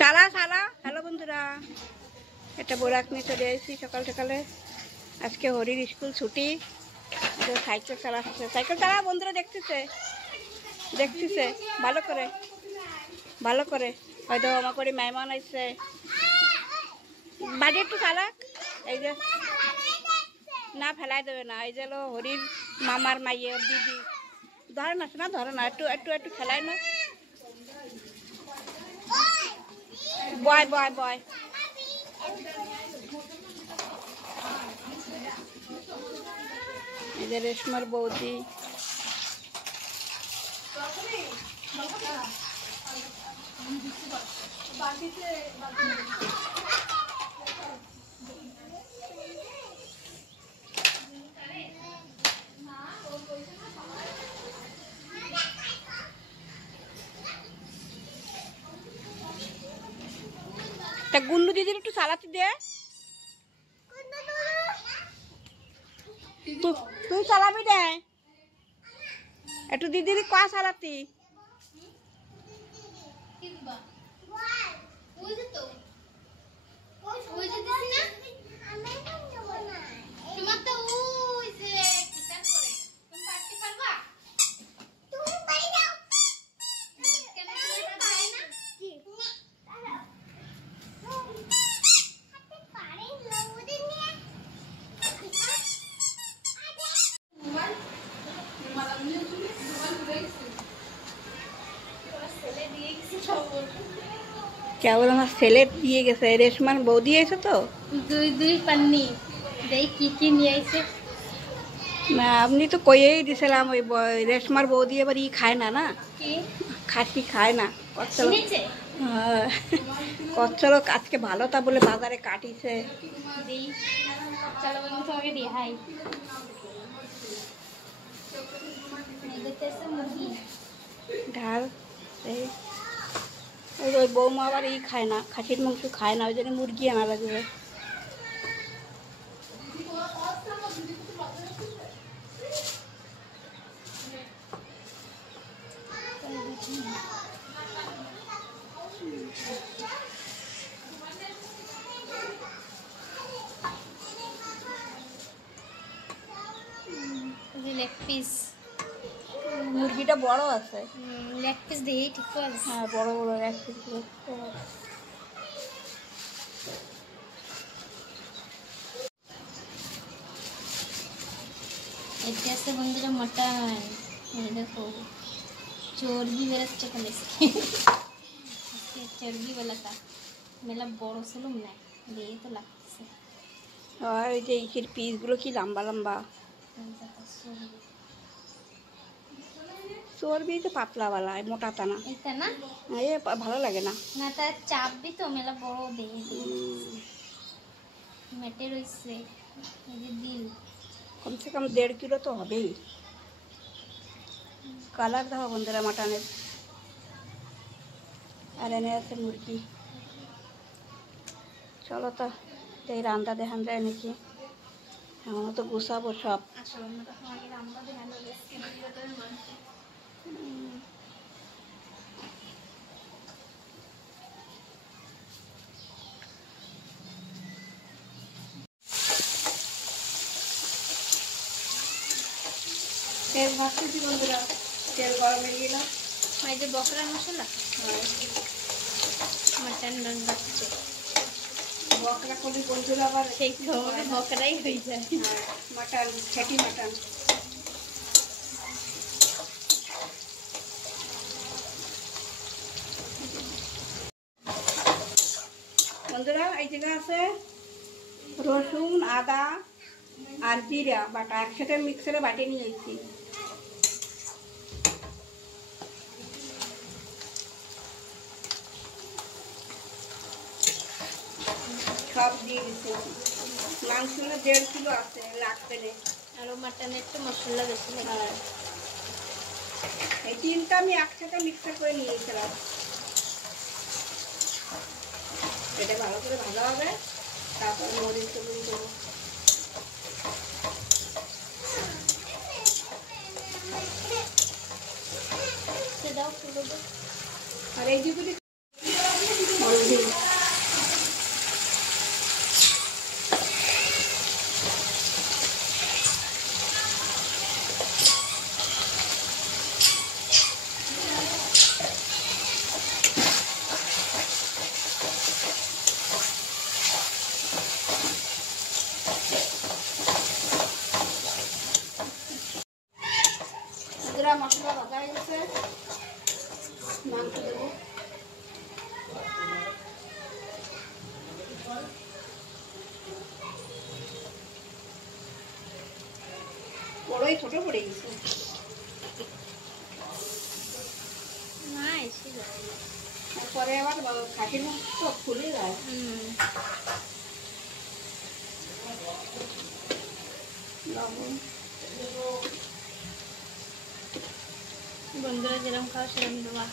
চালা চালা। হ্যালো বন্ধুরা, একটা বোরাক নিয়ে চলে এসেছি সকাল সকালে। আজকে হরির স্কুল ছুটি, সাইকেল চালাচ্ছে। সাইকেল চালা বন্ধুরা, দেখতেছে দেখতেছে ভালো করে ভালো করে। হয়তো আমার করে মেহমান আসছে, বাড়ি একটু চালাক। এই যে না ফেলাই দেবে না, এই যে হরির মামার মাইয়ে ওর দিদি ধরে না, না ধরে না, একটু একটু একটু খেলায় না। বয় বয় বয়। এই যে রেশমার বৌদি, তা গুন্ডু দিদির একটু চালাতে দে। তুই চালাবি দে একটু, দিদির কা চালাতি। কেবল আমার ছেলে দিয়ে গেছে, রেশমান বৌদি এসে তো দুই দুই পান্নি দেই কি কি নিয়ে আইছে না। আপনি তো কইয়েই দিছিলাম ওই রেশমার বৌদি এবার ই খায় না, না কি খাসি খায় না। শুনেছে কচ্ছলো আজকে ভালো তা বলে বাজারে কাটিছে। দেই চলো বন্ধু তোমাকে দি হাই এই দেখতেছে মুরগি ঢাল। এই ওই বৌমা আবার ই খায় না, খাসির মাংস খায় না, ওই জন্য মুরগি আনা লাগবে। লেগ পিস মুরগিটা বড় আছে, লেগ পিস দেই ঠিক আছে। হ্যাঁ বড় বড় এক পিস। এতে আছে বন্ধুরা মটন, এই দেখো চর্বি বেরোচ্ছে খালি আজকে চর্বি বেলাটা মেলা বড় ছিলুম না দিয়ে তো লাগতেছে। আর ওই যে ইসের পিসগুলো কি লম্বা লম্বা, চর্বি তো পাতলাওয়ালা, মোটাটা না। এটা না এ ভালো লাগে না। না তার চাপবি তো মেলা বড় দিয়ে মেটে রয়েছে এই যে দিল কমসে কম 1.5 কিলো তো হবেই। কালার দাও বন্ধুরা মাটনের। আর এনে আছে মুরগি। চলো তো এই রান্না দেখান যায় নাকি, এমনও তো গুছাবো সব। তেল ভাজতেছি বন্ধুরা, তেল গরম হয়ে গেল। এই যে বকরা মশলা মটন রান বাচ্চা বকরা করলে বন্ধুরা আবার সেই খাওয়া বকরাই হয়ে যায়। হ্যাঁ মাটন, ছেটি মাটন। বন্ধুরা এই জায়গা আছে রসুন, আদা আর জিরা বাটা একসাথে মিক্সারে বাটিয়ে নিয়ে এসেছি। সব দিয়ে দিচ্ছি। মাংস 1.5 কিলো আছে, লাগবে না। আর মটনের একটু মশলা বেশি লাগে। এই তিনটা আমি একসাথে মিক্সার করে নিয়েছিলাম। এটা ভালো করে ভালো হবে, তারপরে মরিচ টরিচ দেবো। আর এই যেগুলি কড়াই ছোট পড়ে গেছে। না এসে যায়। তারপরে আবার খাসির মাংস তো ফুলে যায়। লবণ বন্ধুরা যেরকম খাও সেরকম দেওয়া।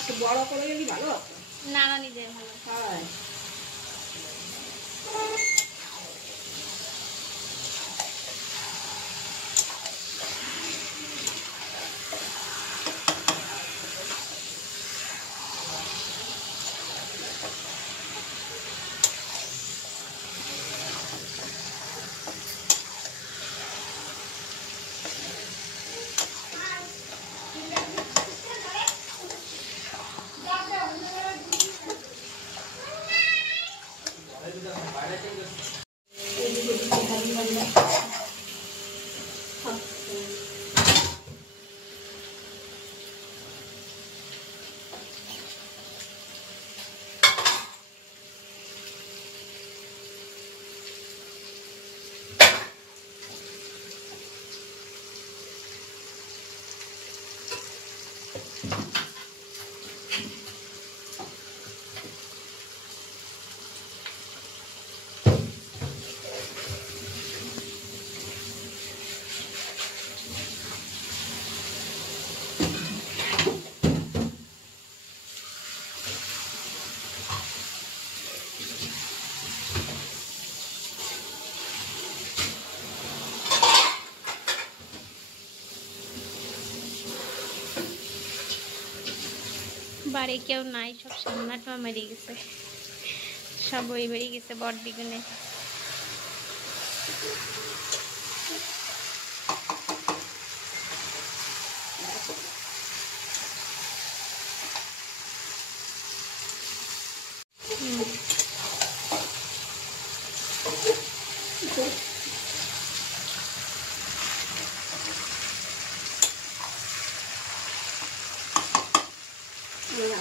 একটু বড় করে গেলে ভালো হতো। নাড়া নিতে ভালো। হ্যাঁ বাড়ি কেউ নাই, সব সামনাটা মেরে গেছে, সব ওই বেরিয়ে গেছে বট দিগুনে।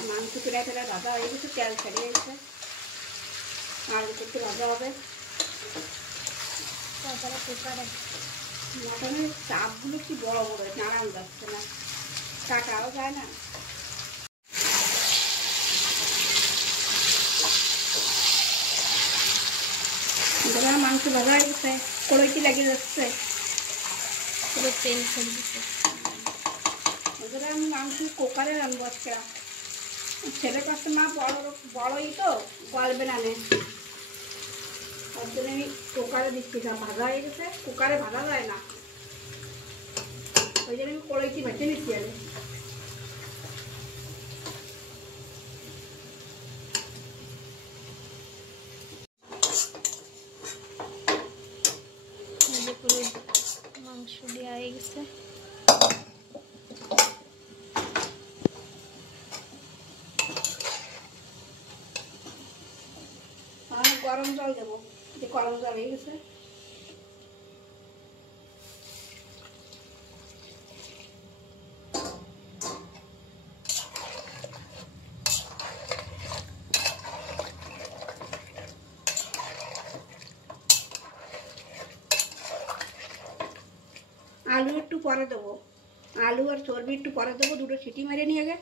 মাংস ফেরায় ফেরায় ভাজা হয়ে গেছে, তেল ছেড়ে গেছে, আর একটু ভাজা হবে। মটনের চাপগুলো কি বড় বড়, নাড়ানো যাচ্ছে না, কাটাও যায় না। মাংস ভাজা হয়ে গেছে, কড়াইতে লেগে যাচ্ছে, পুরো তেল ছেড়ে দিচ্ছে। আমি মাংস কুকারে রান্নবো আজকে। ছেলে পাশে মা বড়ই তো গলবে না নে, তার জন্য আমি কুকারে দিচ্ছি। ভাজা হয়ে গেছে, কুকারে ভাজা যায় না, ওই জন্য আমি কড়াইতে ভেজে নিচ্ছি। আরে পুরো মাংস দেওয়া হয়ে গেছে। আমি গরম জল দেবো, গরম জল হয়ে গেছে। আলু একটু পরে দেবো, আলু আর চর্বি একটু পরে দেবো, দুটো সিটি মেরে নিয়ে গে।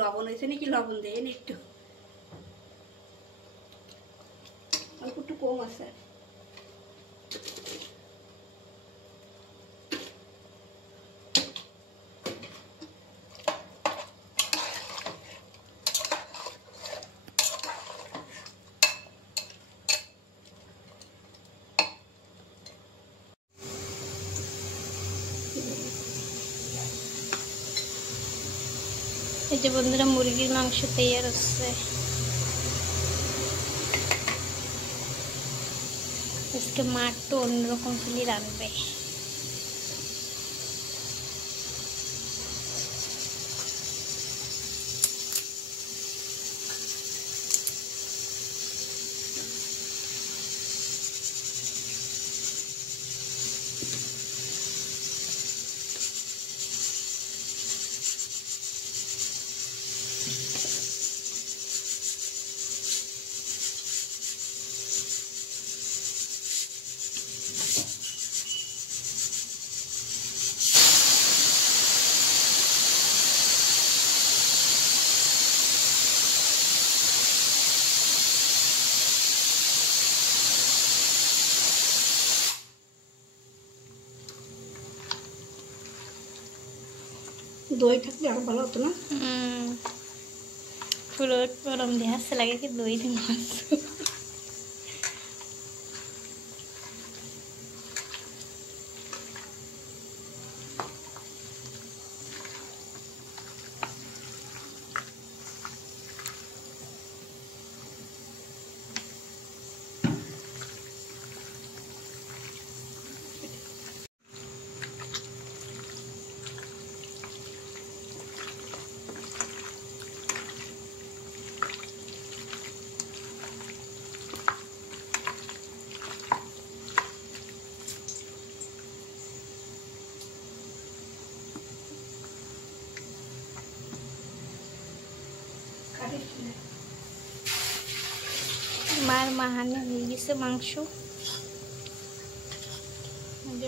লবণ হয়েছে নাকি, লবণ দেয় না একটু, অল্প একটু কম আছে। এই যে বন্ধুরা মুরগির মাংস তৈরি হচ্ছে। আজকে মা একটু অন্যরকম ফিলি রাঁধবে। দই থাকলে আরো ভালো হতো না? ফুলত গরম দিয়ে হাসতে লাগে কি দই দিন মার মাহানে হয়ে গেছে মাংস,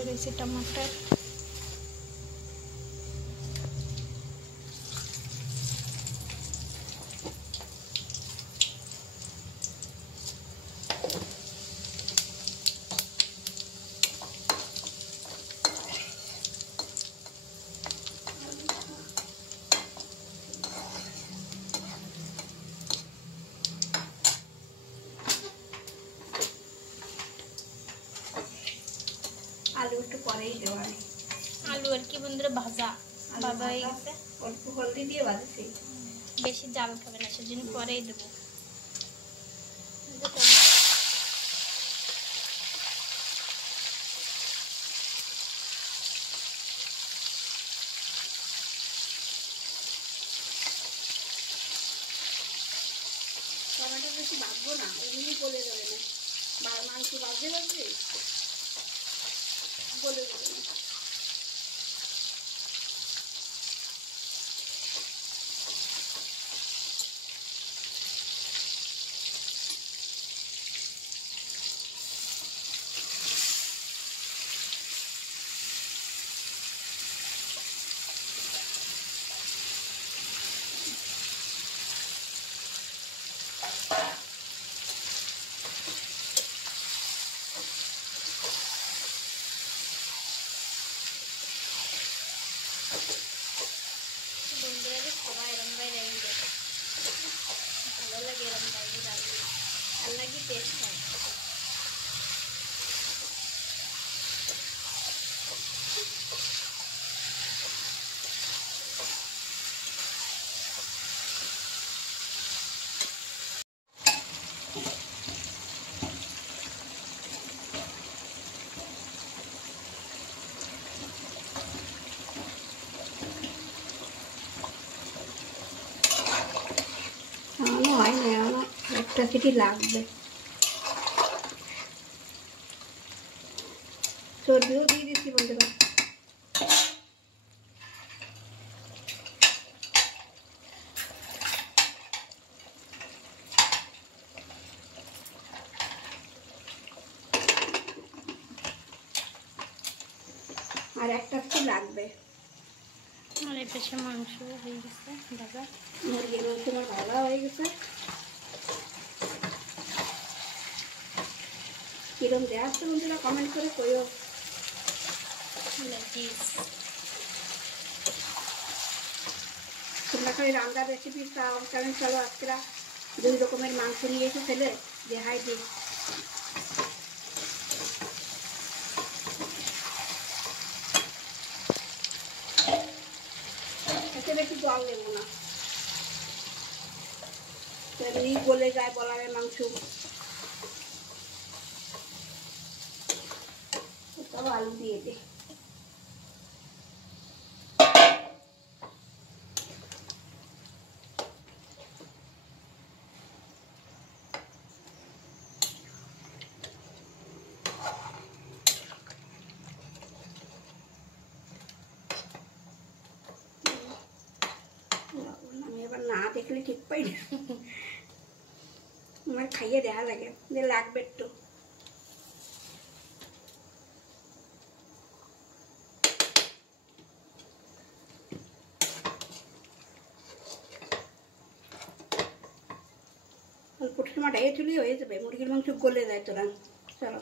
রয়েছে টমাটার, আলু একটু পরেই দেওয়া নেই। আলু আর কি বন্ধুরা ভাজা ভাজা হয়ে গেছে, অল্প হলদি দিয়ে ভাজছি। বেশি জাল খাবে না সেজন্য পরেই দেবো। টমেটো বেশি ভাজবো না, এমনি গলে যাবে না। মাংস ভাজতে ভাজতে গলে যাবে না। বন্ধুরা যে সবাই এরম ভাই রান্না করে, ভালো লাগে এরম ভাই রান্না, রান্না কি টেস্ট হয়। এমনও হয় না, এমন একটা সিটি লাগবে। চর্বিও দিয়ে দিচ্ছি বন্ধুরা। আর একটা সিটি লাগবে। আর এই পাশে মাংস হয়ে গেছে ভাজা, মুরগির মাংস আমার ভাজা হয়ে গেছে। কিরম দেওয়া আসছে বন্ধুরা কমেন্ট করে কইও। তোমরা খালি রান্নার রেসিপি চাও, কারণ চলো আজকে 2 রকমের মাংস নিয়ে এসে ফেলে দেখাই দিই। এতে বেশি জল নেবো না, এমনি গলে যায় বলারের মাংস। তাও আলু দিয়ে দে। আমি এবার না দেখলে ঠিক পাই না, আমার খাইয়ে দেখা লাগে যে লাগবে একটু। অল্প সময় ঢাইয়ে চুলি হয়ে যাবে, মুরগির মাংস গলে যায় তোরা। চলো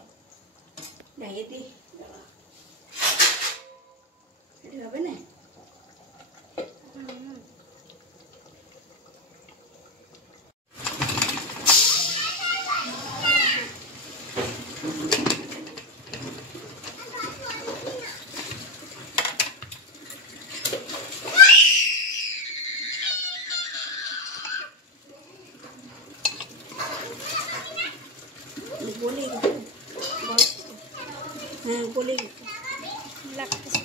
ঢাইয়ে দিই, হবে না? গলে গেছে, হ্যাঁ গলে গেছে লাগতেছে।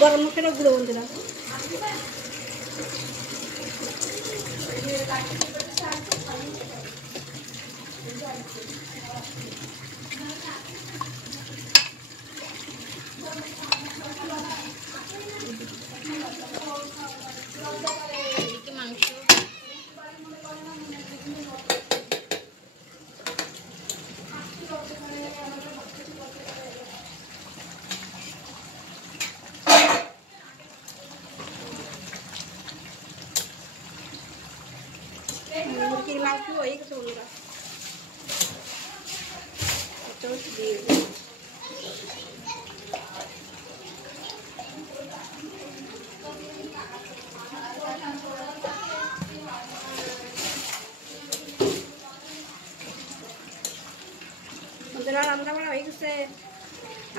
গরম মশলা গুঁড়ো বন্ধুরা। এদিকে মাংস মুরগির মাংস হয়ে গেছে বন্ধুরা। এটাও দিয়ে দিই। বন্ধুরা রান্না বান্না হয়ে গেছে।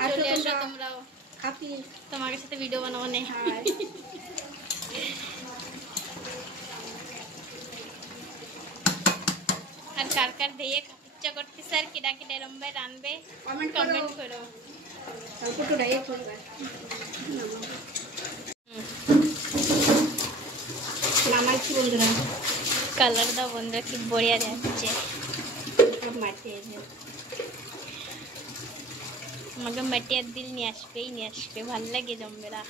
আর চলে আসো তোমরা তোমরাও, খাতি তোমার সাথে ভিডিও বানাবো না। হ্যাঁ আর কার কার দিয়ে ইচ্ছা করতেছে আর কিডা কিডা এরম ভাই রানবে কমেন্ট কমেন্ট করো। করো। তারপর তো ডাইরেক্ট করবে নামাইছি বন্ধুরা। কালার দাও বন্ধুরা, কি বড়িয়া যাচ্ছে। সব মাটি আছে। আমাকে মাটিয়ার দিল নিয়ে আসবে, ভালো লাগে জম্বেরা।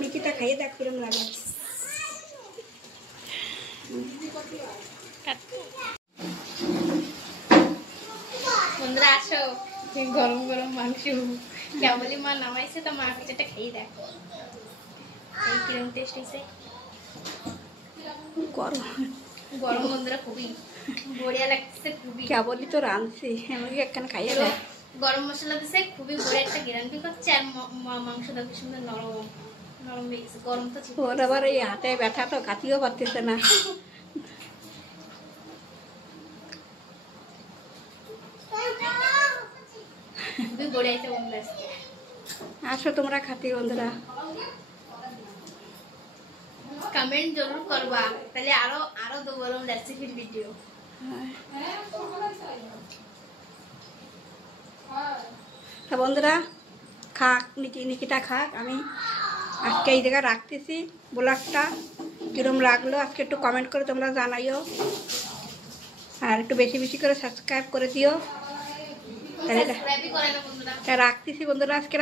নিকিতা খাইয়ে দেখ কিরম লাগে। বন্ধুরা আসো, গরম গরম মাংস কেবলই মা নামাইছে, তো মা পিঠাটা খেয়ে দেখো এই কিরম টেস্ট হয়েছে। গরম গরম বন্ধুরা খুবই বড়িয়া লাগতেছে, খুবই। কেবলই তো রাঁধছি, আমাকে একখানে খাইয়ে দেয়। গরম মশলা দিছে, খুবই বড় একটা গ্রান্টি করছে। আর মাংস দেখো সুন্দর নরম নরম হয়ে গেছে। গরম তো ছিল, ওর আবার এই হাতে ব্যথা তো কাটিও পারতেছে না। খুবই বড় একটা বন্ধু। আসো তোমরা খাতি বন্ধুরা। কমেন্ট জরুর করবা, তাহলে আরো আরো দেবো রেসিপির ভিডিও। তা বন্ধুরা খাক, নিকিতা খাক। আমি আজকে এই জায়গায় রাখতেছি ব্লগটা। কিরম লাগলো আজকে একটু কমেন্ট করে তোমরা জানাইও, আর একটু বেশি বেশি করে সাবস্ক্রাইব করে দিও। সাবস্ক্রাইবই করে না বন্ধুরা। তা রাখতেছি বন্ধুরা আজকে।